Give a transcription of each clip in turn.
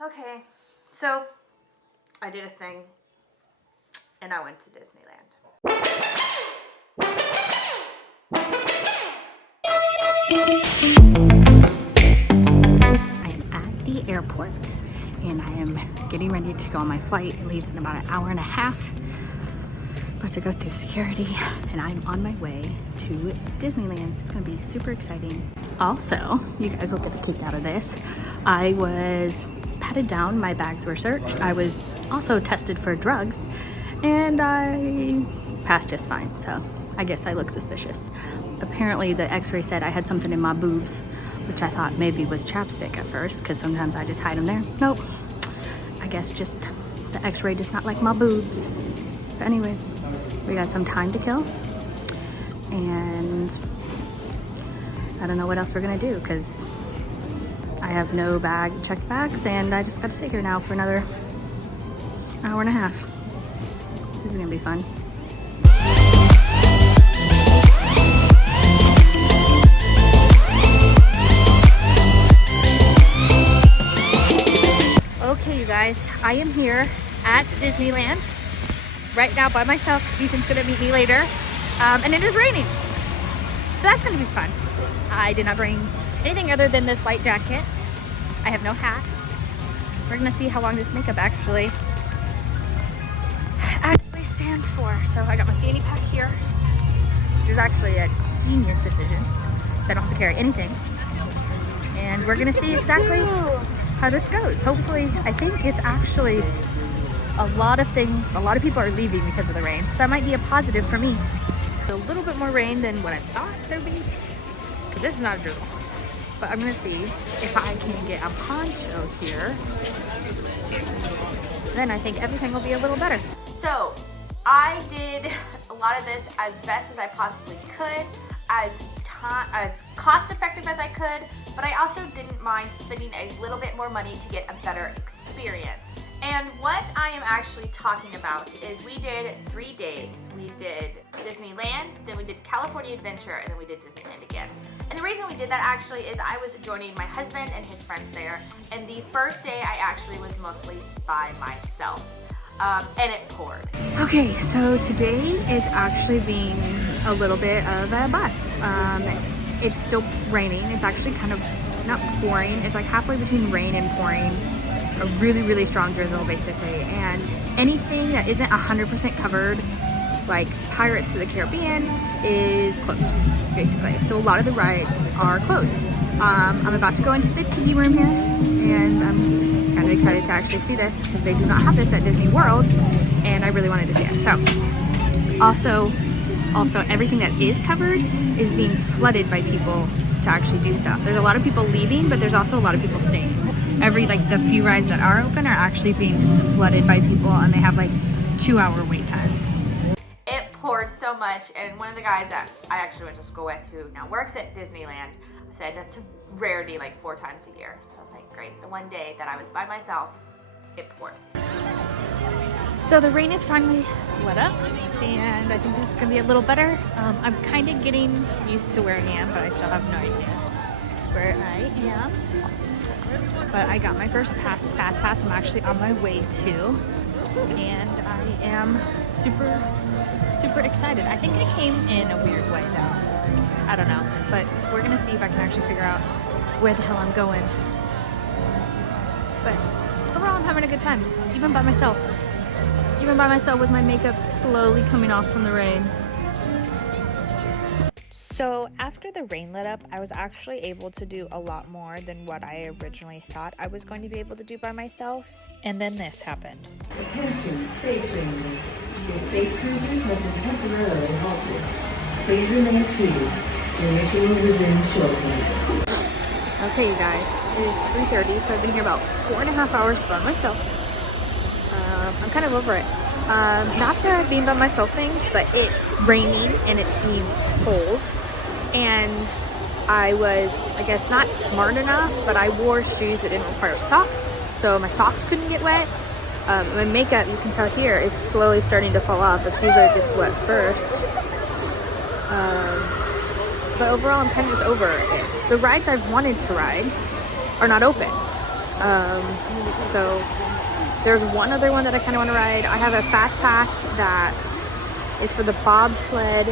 Okay, so I did a thing and I went to Disneyland. I'm at the airport and I am getting ready to go on my flight. It leaves in about an hour and a half. About to go through security and I'm on my way to Disneyland. It's gonna be super exciting. Also, you guys will get a kick out of this. I was patted down, my bags were searched. I was also tested for drugs and I passed just fine. So I guess I look suspicious. Apparently the x-ray said I had something in my boobs, which I thought maybe was chapstick at first because sometimes I just hide them there. Nope, I guess just the x-ray does not like my boobs. But anyways, we got some time to kill and I don't know what else we're gonna do because I have no checked bags and I just gotta sit here now for another hour and a half. This is gonna be fun. Okay, you guys, I am here at Disneyland right now by myself. Ethan's gonna meet me later, and it is raining, so that's gonna be fun. I did not bring anything other than this light jacket. I have no hat. We're gonna see how long this makeup actually stands for. So I got my fanny pack here. It was actually a genius decision, so I don't have to carry anything. And we're gonna see exactly how this goes. Hopefully, I think it's actually a lot of people are leaving because of the rain, so that might be a positive for me. A little bit more rain than what I thought there would be, because this is not a drizzle. But I'm gonna see if I can get a poncho here. Then I think everything will be a little better. So I did a lot of this as best as I possibly could, as cost effective as I could, but I also didn't mind spending a little bit more money to get a better experience. And what I am actually talking about is we did 3 days. We did Disneyland, then we did California Adventure, and then we did Disneyland again. And the reason we did that actually is I was joining my husband and his friends there, and the first day I actually was mostly by myself, and it poured. Okay, so today is actually being a little bit of a bust. It's still raining. It's actually kind of not pouring. It's like halfway between rain and pouring. A really, really strong drizzle basically, and anything that isn't 100% covered, like Pirates of the Caribbean, is closed basically. So a lot of the rides are closed. I'm about to go into the tiki room here and I'm kind of excited to actually see this because they do not have this at Disney World and I really wanted to see it. So also everything that is covered is being flooded by people to actually do stuff. There's a lot of people leaving, but there's also a lot of people staying. The few rides that are open are actually being just flooded by people and they have like 2-hour wait times. It poured so much, and one of the guys that I actually went to school with who now works at Disneyland said that's a rarity, like 4 times a year. So I was like, great. The one day that I was by myself, it poured. So the rain is finally let up and I think this is gonna be a little better. I'm kind of getting used to where I am, but I still have no idea where I am. But I got my first FastPass. I'm actually on my way to, and I am super, super excited. I think I came in a weird way though. I don't know, but we're gonna see if I can actually figure out where the hell I'm going. But overall, I'm having a good time, even by myself. Even by myself with my makeup slowly coming off from the rain. So after the rain let up, I was actually able to do a lot more than what I originally thought I was going to be able to do by myself. And then this happened. Attention, Space Rangers. Your space cruisers have been temporarily halted. Please remain seated. Your mission will resume shortly. Okay, you guys, it is 3:30, so I've been here about 4.5 hours by myself. I'm kind of over it. Not the being by myself thing, but it's raining and it's being cold. And I was, I guess, not smart enough, but I wore shoes that didn't require socks, so my socks couldn't get wet. My makeup, you can tell here, is slowly starting to fall off. That's usually it gets wet first. But overall, I'm kind of just over it. The rides I've wanted to ride are not open. So there's one other one that I kind of want to ride. I have a fast pass that is for the bobsled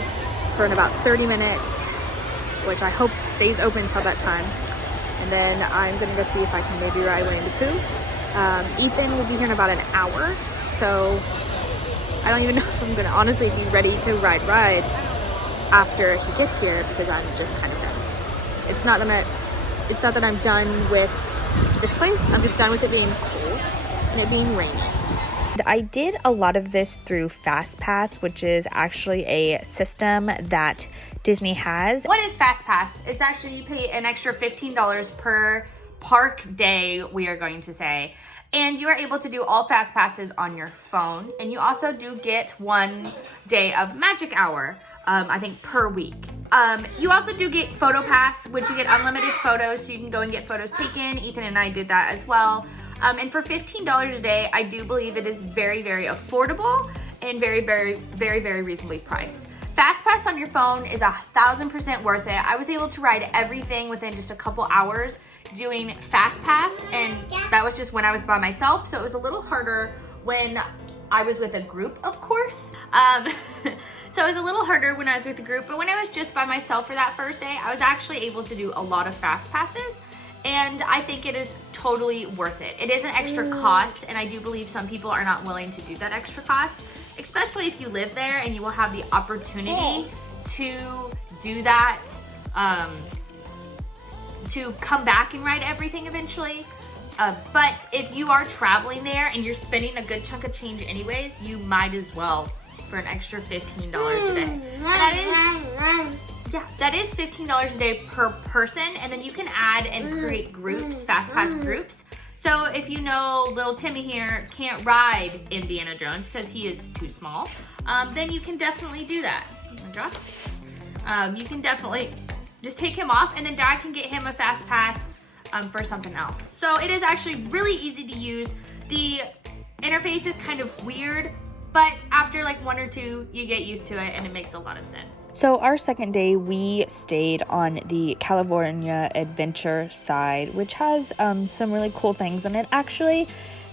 for in about 30 minutes, which I hope stays open until that time. And then I'm gonna go see if I can maybe ride Winnie the Pooh. Ethan will be here in about an hour, so I don't even know if I'm gonna honestly be ready to ride rides after he gets here, because I'm just kind of done. It's not that I'm done with this place. I'm just done with it being cold and it being rainy. I did a lot of this through FastPass, which is actually a system that Disney has. What is FastPass? It's actually, you pay an extra $15 per park day, we are going to say. And you are able to do all fast passes on your phone. And you also do get 1 day of magic hour, I think per week. You also do get photo pass, which you get unlimited photos, so you can go and get photos taken. Ethan and I did that as well. And for $15 a day, I do believe it is very, very affordable and very, very, very, very reasonably priced. FastPass on your phone is 1,000% worth it. I was able to ride everything within just a couple hours doing FastPass, and that was just when I was by myself, so it was a little harder when I was with a group, of course. So it was a little harder when I was with a group, but when I was just by myself for that first day, I was actually able to do a lot of fast passes, and I think it is totally worth it. It is an extra cost, and I do believe some people are not willing to do that extra cost, especially if you live there and you will have the opportunity to do that, to come back and ride everything eventually. But if you are traveling there and you're spending a good chunk of change anyways, you might as well for an extra $15 a day. And that is $15 a day per person, and then you can add and create groups, FastPass groups. So if you know little Timmy here can't ride Indiana Jones because he is too small, then you can definitely do that. Oh my gosh. You can definitely just take him off, and then Dad can get him a FastPass for something else. So it is actually really easy to use. The interface is kind of weird, but after like 1 or 2, you get used to it and it makes a lot of sense. So our second day, we stayed on the California Adventure side, which has some really cool things in it. Actually,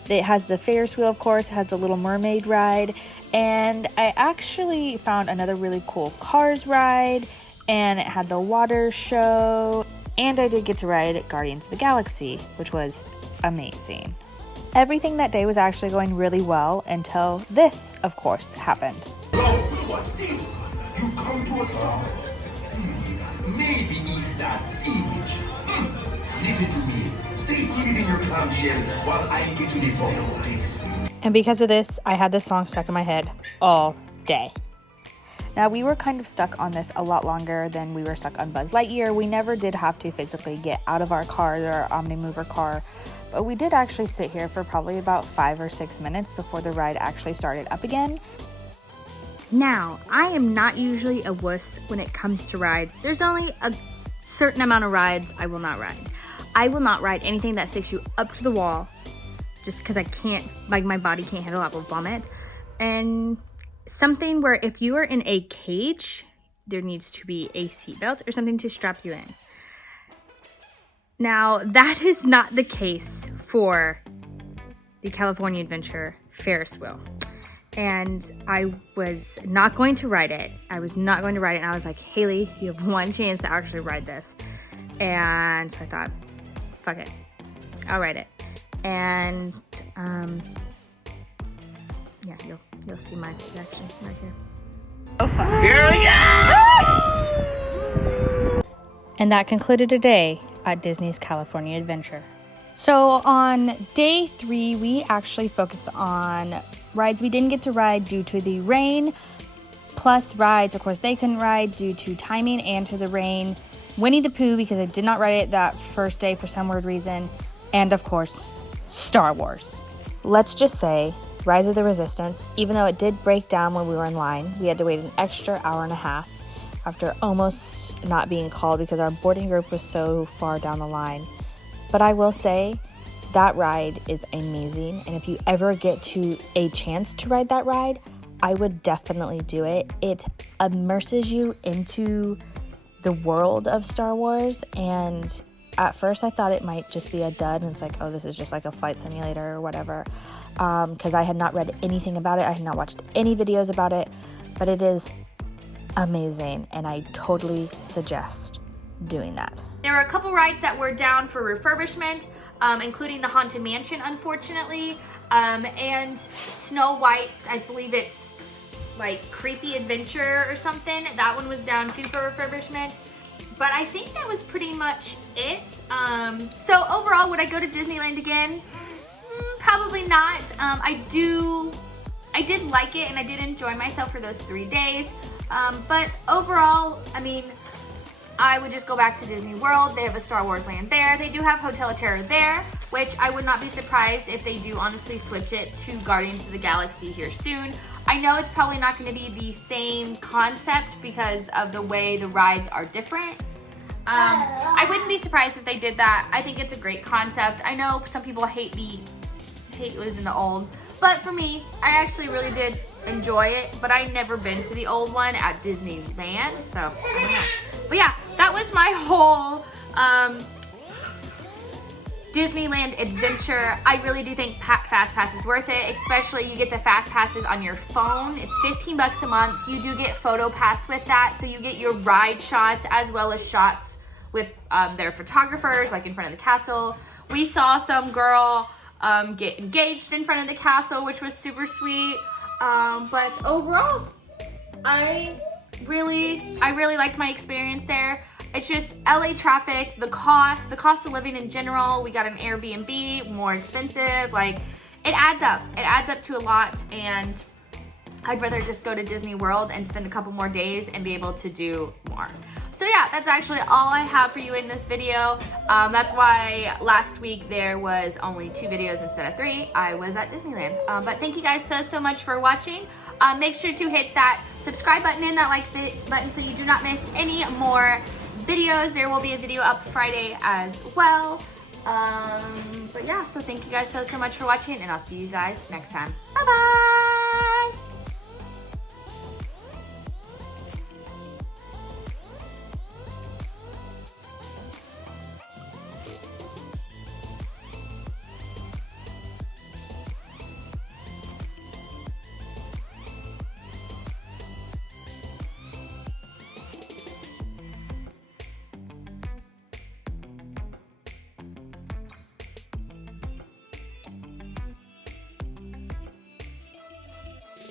it has the Ferris wheel, of course, it has the Little Mermaid ride, and I actually found another really cool Cars ride, and it had the water show, and I did get to ride Guardians of the Galaxy, which was amazing. Everything that day was actually going really well until this, of course, happened. Oh, what's this? You've come to a stop. Maybe it's that sea witch. Listen to me. Stay seated in your clamshell while I get to the bottom of this. And because of this, I had this song stuck in my head all day. Now, we were kind of stuck on this a lot longer than we were stuck on Buzz Lightyear. We never did have to physically get out of our car or our Omnimover car, but we did actually sit here for probably about 5 or 6 minutes before the ride actually started up again. Now, I am not usually a wuss when it comes to rides. There's only a certain amount of rides I will not ride. I will not ride anything that sticks you up to the wall just because I can't, like my body can't handle it, I will vomit. And something where if you are in a cage, there needs to be a seatbelt or something to strap you in. Now, that is not the case for the California Adventure Ferris wheel. And I was not going to ride it. I was not going to ride it. And I was like, Haley, you have one chance to actually ride this. And so I thought, fuck it, I'll ride it. And yeah, you'll see my reaction right here. Here we go! And that concluded a day at Disney's California Adventure. So on day 3, we actually focused on rides we didn't get to ride due to the rain, plus rides, of course, they couldn't ride due to timing and to the rain. Winnie the Pooh, because I did not ride it that first day for some weird reason, and of course, Star Wars. Let's just say, Rise of the Resistance, even though it did break down when we were in line, we had to wait an extra hour and a half after almost not being called because our boarding group was so far down the line. But I will say, that ride is amazing, and if you ever get to a chance to ride that ride, I would definitely do it. It immerses you into the world of Star Wars, and at first I thought it might just be a dud, and it's like, oh, this is just like a flight simulator or whatever, because I had not read anything about it. I had not watched any videos about it, but it is amazing, and I totally suggest doing that. There were a couple rides that were down for refurbishment, including the Haunted Mansion, unfortunately, and Snow White's, I believe it's like Creepy Adventure or something. That one was down too for refurbishment. But I think that was pretty much it. So overall, would I go to Disneyland again? Probably not. I did like it, and I did enjoy myself for those 3 days. But overall, I mean, I would just go back to Disney World. They have a Star Wars land there. They do have Hotel Terror there, which I would not be surprised if they do honestly switch it to Guardians of the Galaxy here soon. I know it's probably not going to be the same concept because of the way the rides are different. I wouldn't be surprised if they did that. I think it's a great concept. I know some people hate losing the old, but for me, I actually really did enjoy it. But I've never been to the old one at Disneyland, so I don't know. But yeah, that was my whole Disneyland adventure. I really do think FastPass is worth it, especially you get the FastPasses on your phone. It's 15 bucks a month. You do get photo pass with that, so you get your ride shots as well as shots with their photographers, like in front of the castle. We saw some girl get engaged in front of the castle, which was super sweet. But overall, I really liked my experience there. It's just LA traffic, the cost of living in general. We got an Airbnb, more expensive. Like, it adds up. It adds up to a lot, and I'd rather just go to Disney World and spend a couple more days and be able to do more. So yeah, that's actually all I have for you in this video. That's why last week there was only 2 videos instead of 3. I was at Disneyland. But thank you guys so much for watching. Make sure to hit that subscribe button and that like button so you do not miss any more videos. There will be a video up Friday as well. But yeah, so thank you guys so much for watching, and I'll see you guys next time. Bye bye.